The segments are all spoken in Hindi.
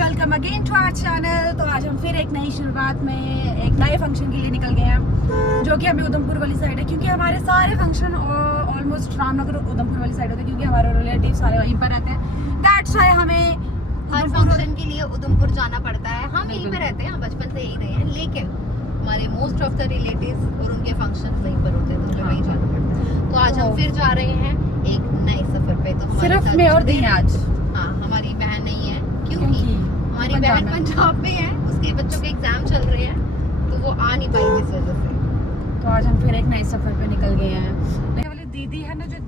Welcome again to our channel. तो आज हम फिर एक नई शुरुआत में एक नए फंक्शन के लिए निकल गए हैं, जो कि हमें उधमपुर वाली साइड है, क्योंकि हमारे सारे फंक्शन ऑलमोस्ट रामनगर उधमपुर वाली साइड होते हैं, क्योंकि हमारे रिलेटिव सारे वहीं पर रहते हैं। दैट्स व्हाई हमें हर फंक्शन के लिए उधमपुर जाना पड़ता है। हम यहीं पे रहते हैं, बचपन से यहीं रहे हैं, लेकिन हमारे मोस्ट ऑफ द रिलेटिव्स और उनके फंक्शन वहीं पर होते हैं, तो हमें वहीं जाना पड़ता है। तो आज हम फिर जा रहे हैं एक नए सफर पे। तो सिर्फ मैं और दी हैं आज। हाँ, हमारी बहन नहीं है, क्योंकि हमारी बहन पंजाब में है, उसके बच्चों के एग्जाम चल रहे हैं, तो वो आ नहीं पाई जिस वजह से। तो आज हम फिर एक नए सफर पे निकल गए हैं। ये वाली दीदी है ना, जो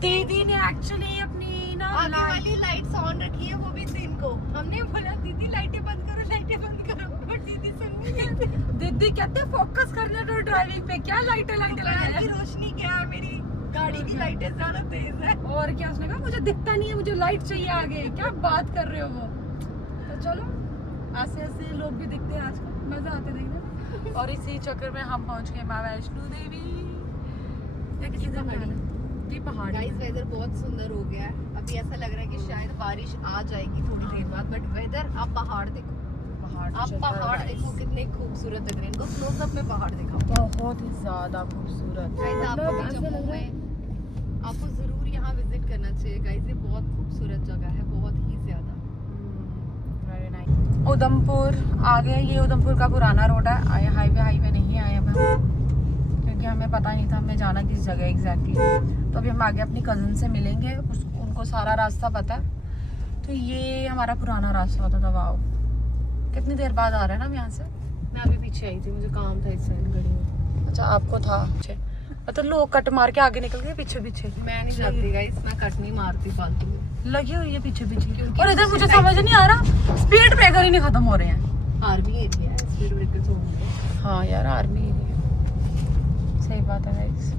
दीदी ने एक्चुअली अपनी ना आगे वाली लाइट्स ऑन रखी है, वो भी दिन को। हमने बोला दीदी लाइटें बंद करो, लाइटें बंद करो, और दीदी सुन नहीं रही। दीदी कहते फोकस करने दो ड्राइविंग पे, क्या लाइटें की रोशनी क्या है, मेरी गाड़ी की लाइटें ज्यादा तेज है। और क्या, उसने कहा मुझे दिखता नहीं है, मुझे लाइट चाहिए आगे। क्या बात कर रहे हो वो। तो चलो, ऐसे ऐसे लोग भी दिखते हैं आजकल, मजा आते देखने। और इसी चक्कर में हम पहुंच गए माँ वैष्णो देवी। या किसी जी पहाड़। गाइस वेदर बहुत सुंदर हो गया है। अभी ऐसा लग रहा है कि शायद बारिश आ जाएगी थोड़ी देर बाद, बट वेदर, आप पहाड़ देखो, आप पहाड़ देखो कितने खूबसूरत लग रहे हैं। इनको क्लोज अप में पहाड़ दिखाओ, बहुत ही ज्यादा खूबसूरत। गाइस आपको भी जम्मू में आपको जरूर यहाँ विजिट करना चाहिए। गाइस ये बहुत खूबसूरत जगह है, बहुत ही ज्यादा। उधमपुर आ गए। ये उधमपुर का पुराना रोड है। हाईवे नहीं आए हम, क्योंकि हमें पता नहीं था हमें जाना किस जगह एग्जैक्टली। तो अभी हम आगे अपनी कजन से मिलेंगे, उनको सारा रास्ता पता है। तो ये हमारा पुराना रास्ता होता था। वाओ, कितनी देर बाद आ रहा है ना हम यहाँ से। मैं अभी पीछे आई थी, मुझे काम था इस साइड गली में। अच्छा, आपको था पीछे। मतलब लोग कट मार के आगे निकल गए पीछे पीछे। मैं नहीं जाती गाइस, मैं कट नहीं मारती फालतू। लगी हुई है पीछे पीछे। और इधर मुझे समझ नहीं आ रहा, स्पीड ब्रेकर ही नहीं खत्म हो रहे हैं। आर्मी एरिया है, स्पीड ब्रेकर तो होंगे। हाँ यार, आर्मी एरिया, सही बात है गाइस।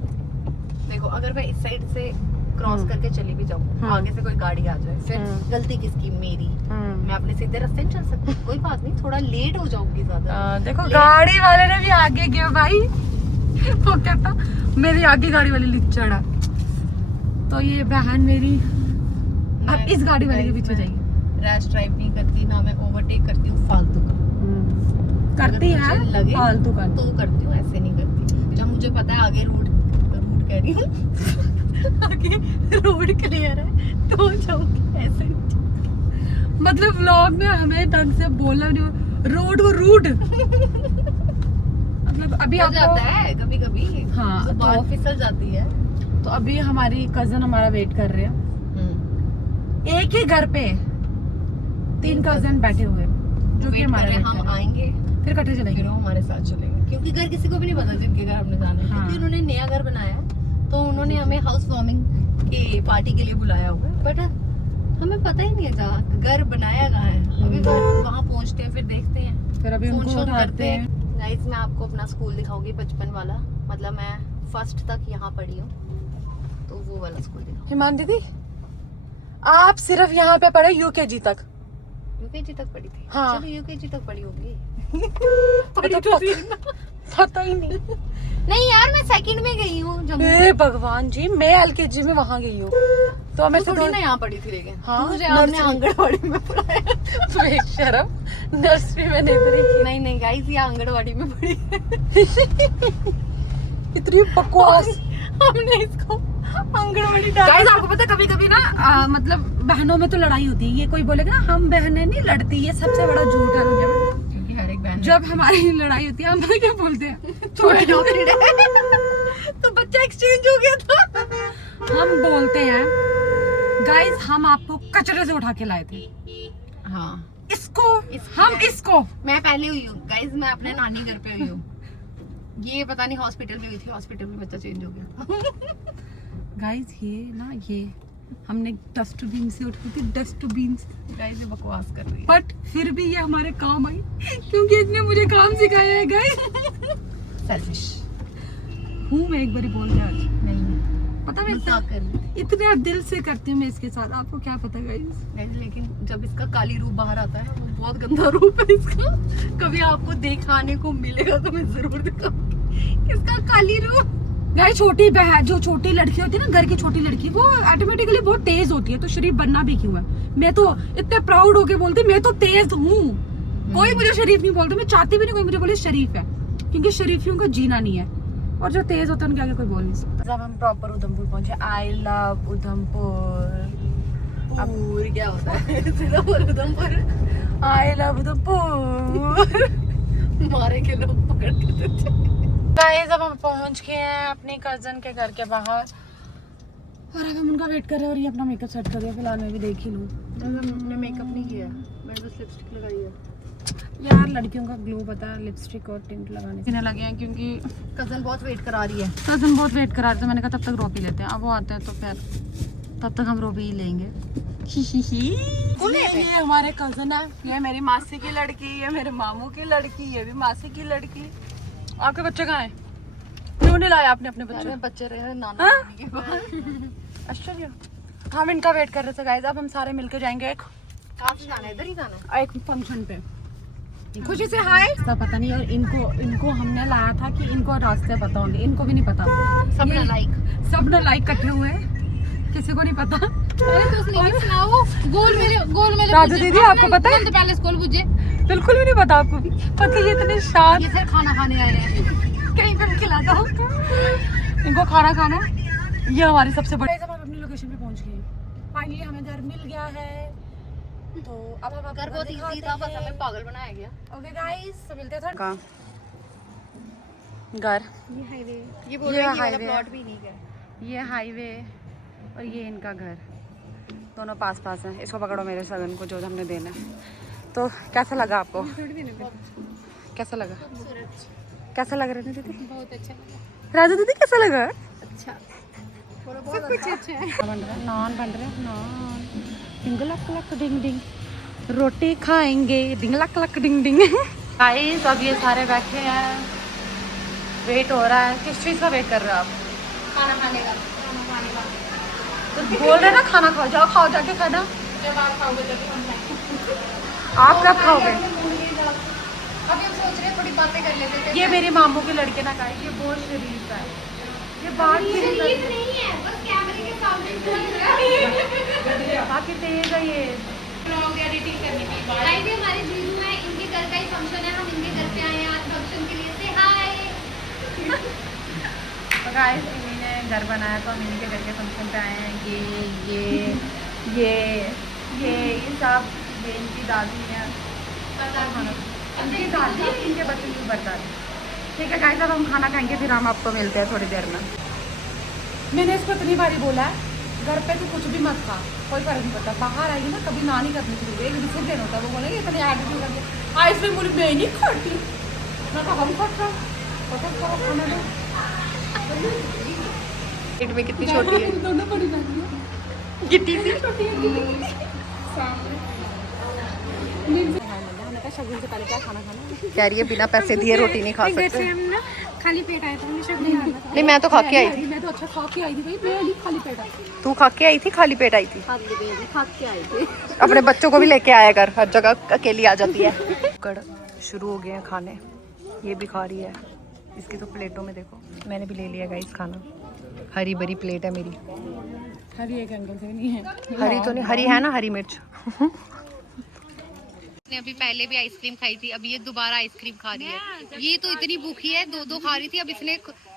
देखो, अगर मैं इस साइड से क्रॉस करके चली भी जाऊँ, आगे से कोई गाड़ी आ जाए, फिर गलती किसकी? मेरी। मैं अपने सीधे रास्ते नहीं चल सकती। कोई बात नहीं, थोड़ा लेट हो जाऊंगी ज्यादा। देखो गाड़ी वाले ने भी आगे गया भाई। वो कहता मेरी आगे गाड़ी वाली लिचड़ है। तो ये बहन मेरी अब इस गाड़ी वाले के पीछे जाइए। रैश ड्राइव नहीं करती, ना मैं ओवरटेक करती हूँ फालतू का। करती है लगे फालतू का तो करती हूँ, ऐसे नहीं करती। जब मुझे पता है आगे रोड कह रही हूँ आगे रोड क्लियर है तो जाऊंगी, ऐसे नहीं। मतलब व्लॉग में हमें ढंग से बोलना नहीं, रोड को रूट। मतलब अभी हो आपको जाता है कभी कभी, हाँ, जुबान फिसल जाती है। तो अभी हमारी कजन हमारा वेट कर रहे हैं। एक ही घर पे 3 कजन बैठे हुए, जो कि हमारे हम आएंगे, फिर इकट्ठे चलेंगे। फिर वो हमारे साथ चलेंगे, क्योंकि घर किसी को भी नहीं पता जिनके घर हमने जाना है। हाँ। क्योंकि उन्होंने नया घर बनाया है, तो उन्होंने हमें हाउस वार्मिंग के पार्टी के लिए बुलाया हुआ है, बट हमें पता ही नहीं है जहाँ घर बनाया कहाँ है। अभी वहाँ पहुँचते हैं, फिर देखते हैं, फिर अभी फोन उनको शोन उठाते करते हैं। हैं। गाइस मैं आपको अपना स्कूल दिखाऊंगी, बचपन वाला। मतलब मैं फर्स्ट तक यहाँ पढ़ी हूँ, तो वो वाला स्कूल दिखाऊंगी। हिमान दीदी, आप सिर्फ यहाँ पे पढ़े यूकेजी तक? यूकेजी तक पढ़ी थी। हाँ। चलो यूकेजी तक पढ़ी होगी। पता ही नहीं। नहीं यार, मैं सेकंड में गई हूँ जम्मू। हे भगवान जी, मैं एलकेजी में वहाँ गई हूँ। तो हमें थोड़ी ना यहाँ पढ़ी थी, लेकिन हाँ, मुझे आपने आंगनवाड़ी में पढ़ाया। बेशरम, नर्सरी में नहीं पढ़ी। नहीं गाइस, ये आंगनवाड़ी में पढ़ी है। इतनी बकवास। हमने इसको आंगनवाड़ी गाइस आपको पता है, कभी कभी ना मतलब बहनों में तो लड़ाई होती है। ये कोई बोलेगा ना हम बहनें नहीं लड़ती, ये सबसे बड़ा झूठ है दुनिया में। क्योंकि हर एक बहन जब हमारी लड़ाई होती है, हम क्या बोलते हैं, तो बच्चा एक्सचेंज हो गया था। हम बोलते हैं गाइस हम आपको कचरे से उठा के लाए थे। हाँ, इसको मैं पहले हुई हूँ गाइस, मैं अपने नानी घर पे हुई हूँ। ये पता नहीं हॉस्पिटल में हुई थी, हॉस्पिटल में बच्चा चेंज हो गया। गाइस ये हमने डस्टबिन से उठाई थी, डस्टबिन से। गाइस ये बकवास कर रही है, बट फिर भी ये हमारे काम आई, क्योंकि इसने मुझे काम सिखाया है। गाइस सेल्फिश हूँ मैं, एक बारी बोल गया आज। नहीं पता मैं इतना दिल से करती हूँ मैं इसके साथ, आपको क्या पता गाइस। लेकिन जब इसका काली रूप बाहर आता है, वो बहुत गंदा रूप है इसका। कभी आपको दिखाने को मिलेगा तो मैं जरूर दिखाऊंगी इसका काली रूप। गाइस छोटी बहन जो छोटी लड़की होती है ना, घर की छोटी लड़की, वो ऑटोमेटिकली बहुत तेज होती है, तो शरीफ बनना भी क्यों है। मैं तो इतने प्राउड होके बोलती मैं तो तेज हूँ, कोई मुझे शरीफ नहीं बोलता, मैं चाहती भी नहीं कोई मुझे बोले शरीफ है, क्योंकि शरीफियों का जीना नहीं है, और जो तेज होता है उनके आगे कोई बोल नहीं सकता। जब हम प्रॉपर उधमपुर पहुंचे, आई लव उधमपुर। अब क्या होता है उधमपुर, आई लव उधमपुर। मारे के लोग पकड़ के देते। गाइस अब हम पहुंच गए हैं अपनी कजन के घर के बाहर, और अब हम उनका वेट कर रहे हैं, और ये अपना मेकअप सेट कर रही है। फिलहाल मैं भी देख ही लूँ। मैंने मेकअप नहीं किया, मैंने बस लिपस्टिक लगाई है। यार लड़कियों का ग्लो पता है लिपस्टिक और टिंट लगाने से लगे हैं, क्योंकि कजन बहुत वेट करा रही है। कजन बहुत वेट करा रहे थे, मैंने कहा तब तक रो पी लेते हैं। अब वो आते हैं तो फिर तब तक हम रो पी लेंगे। ये हमारे कजन है, ये मेरी मासी की लड़की, ये मेरे मामू की लड़की, ये भी मासी की लड़की। आपके बच्चे कहाँ हैं? क्यों नहीं लाया आपने अपने बच्चे? बच्चे रहे नाना के पास। आश्चर्य। हम इनका वेट कर रहे थे गाइस, अब हम सारे मिलकर जाएंगे एक कहाँ से जाना है? इधर ही जाना है। एक फंक्शन पे। खुशी से हाय। सब पता नहीं, और इनको हमने लाया था कि इनको रास्ते पता होंगे, इनको भी नहीं पता। सबने लाइक इकट्ठे हुए, किसी को नहीं पता। अरे तो उसने क्या सुना वो गोल मेरे राजू दीदी आपको पता है? तो पहले स्कूल पूछे, बिल्कुल भी नहीं पता आपको भी। पता ये इतने शांत, ये फिर खाना खाने आए हैं। कहीं पर खिला दो इनको खाना खाना। ये हमारी सबसे बड़ी। हम अपनी लोकेशन पे पहुंच गए, फाइनली हमें घर मिल गया है। तो अब हम घर बहुत इजी था, बस हमें पागल बनाया गया। ओके गाइस, तो मिलते हैं घर। ये हाईवे, ये बोल रहे हैं कि वाला प्लॉट भी नहीं है। ये हाईवे और ये इनका घर, दोनों पास पास हैं। इसको पकड़ो, मेरे सगन को जो हमने देना है। तो कैसा लगा आपको? कैसा लगा? कैसा लग रहा है दीदी? बहुत अच्छा, राजू दीदी कैसा लगा? अच्छा, थोड़ा बहुत कुछ अच्छा है। बन रहा है नान, बन रहा है नान। डिंग लक लक डिंग डिंग, रोटी खाएंगे डिंग लक लक डिंग डिंग। गाइस अब ये सारे बैठे हैं, वेट हो रहा है। किस चीज़ का वेट कर रहे हो आप? खाना खाने का। तो बोल रहे ना खाना खाओ, जाओ खाओ जाके खाना। जब आप खाओगे तभी हम खाएंगे। आप कब खाओगे? अभी हम सोच रहे हैं थोड़ी बातें कर लेते थे। ये मेरी मामू की लड़के ना खाए, ये बहुत शरीफ है, ये बात भी नहीं शरीफ नहीं है, बस कैमरे के सामने करती, बाकी तेज है ये। ब्लॉग एडिटिंग करने की बात। हाय भी हमारे जीजू है, इनके घर का ही फंक्शन है, हम इनके घर पे आए हैं आज फंक्शन के लिए। से हाय। तो गाइस इन्हीं ने घर बनाया, तो हम इन्हीं के घर के फंक्शन पे आए हैं। ये सब, ये इनकी दादी है, इनकी दादी, इनके बच्चे की बरदादी। ठीक है गाइस, अब हम खाना खाएंगे, फिर हम आपको मिलते हैं थोड़ी देर में। मैंने इसको इतनी बारी बोला है, घर पे तो कुछ भी मत खा, कोई फर्क नहीं पड़ता। बाहर आएगी ना कभी ना नहीं करनी चाहिए, एक डिसिप्लिन होता है। वो बोलेंगे इतने एटीट्यूड करके आइसक्रीम बोली मैं नहीं खाती, मैं तो हम खाता खाना दो। पेट में कितनी छोटी है, दोनों बड़ी बहन है, कितनी सी छोटी है। शगुन से पहले क्या खाना खाना? कह रही है बिना पैसे दिए रोटी नहीं खा सकते। हम ना खाली पेट आए थे, हमने शगुन खाना था। नहीं, मैं तो खा के आई थी। मैं तो अच्छा खा के आई थी भाई, मैं नहीं खाली पेट आई। तू खा के आई थी, खाली पेट आई थी। खा के आई थी। अपने बच्चों को भी लेके आया कर, हर जगह अकेली आ जाती है। कड़ शुरू हो गए हैं खाने, ये भी खा रही है। इसकी तो प्लेटों में देखो, मैंने भी ले लिया गाइस खाना। हरी भरी प्लेट है मेरी। हरी एक एंगल से नहीं है, हरी तो नहीं, हरी है ना, हरी मिर्च। ने अभी पहले भी आइसक्रीम खाई थी, अभी ये दोबारा आइसक्रीम खा रही है। ये तो इतनी भूखी है, दो खा रही थी। अब इसने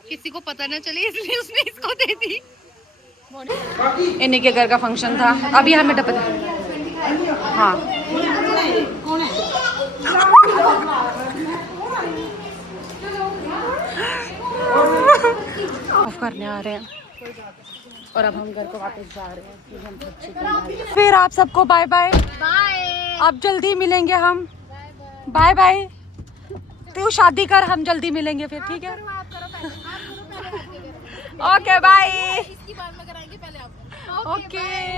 किसी को पता ना चले इसलिए उसने इसको दे दी। इन्हीं के घर का फंक्शन था, अभी हमें डबल। हाँ ऑफ करने आ रहे हैं, और अब हम घर को वापस जा रहे हैं। फिर आप सबको बाय बाय बाय, अब जल्दी मिलेंगे हम। Bye bye. तू शादी कर, हम जल्दी मिलेंगे फिर, ठीक है? Okay bye. ओके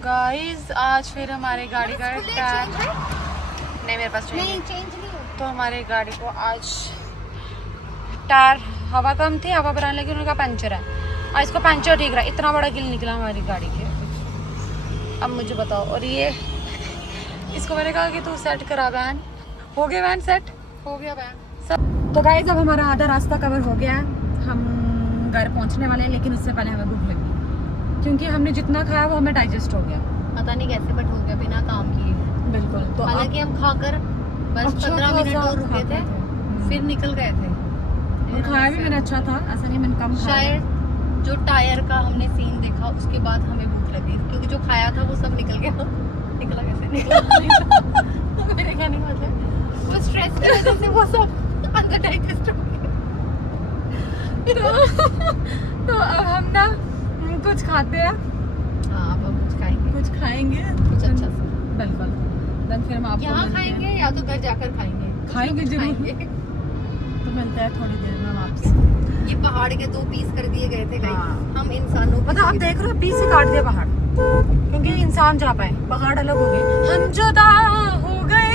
गाइस, आज फिर हमारी गाड़ी का टायर नहीं, मेरे पास नहीं चेंज नहीं हो। तो हमारी गाड़ी को आज टायर, हवा कम थी, हवा भराने लगी, उनका पंचर है। आज इसको पंचर ठीक रहा, इतना बड़ा गिल निकला हमारी गाड़ी के। अब मुझे बताओ, और ये इसको मैंने कहा कि तू सेट करा वैन। हो गया वैन सेट, हो गया वैन। सब। तो गाइस अब हमारा आधा रास्ता कवर हो गया है। हम घर पहुंचने वाले हैं, लेकिन उससे पहले हमें भूख लगी क्योंकि हमने जितना खाया वो हमें डाइजेस्ट हो गया। पता नहीं कैसे बट हो गया बिना काम किए। बिल्कुल। तो हालांकि हम खाकर बस अच्छा 15 मिनट और रुके थे, फिर फिर निकल गए थे। खाया भी मैंने अच्छा था, ऐसा नहीं मैंने कम खाया। शायद जो टायर का हमने सीन देखा उसके बाद हमें भूख लगी, क्योंकि जो खाया था वो सब निकल गया। निकला कैसे निकला मेरे कहने का मतलब वो स्ट्रेस की वजह से वो सब अंदर डाइजेस्ट हो गया। तो अब हम ना कुछ खाते हैं, हाँ अब हम कुछ खाएंगे, कुछ खाएंगे कुछ अच्छा सा। बिल्कुल। देन फिर हम आपको यहाँ मिलते हैं। खाएंगे या तो घर जाकर खाएंगे। खाएंगे कुछ जरूर। खाएंगे। तो मिलते हैं थोड़ी देर में वापस। ये पहाड़ के 2 पीस कर दिए गए थे गाइस। हाँ। हम इंसानों को मतलब आप देख रहे हो, पीस से काट दिया पहाड़ क्योंकि इंसान जा पाए, पहाड़ अलग हो गए, हम जुदा हो गए।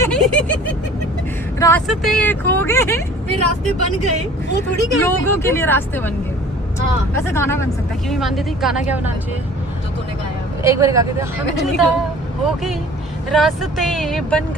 रास्ते खो गए, फिर रास्ते बन गए, वो थोड़ी गए थे। लोगों के लिए रास्ते बन गए। हाँ वैसे गाना बन सकता है, क्यों नहीं मानती थी? गाना क्या बनाना चाहिए? जो तूने गाया एक बार गा के दे, हम जुदा हो गए, रास्ते बन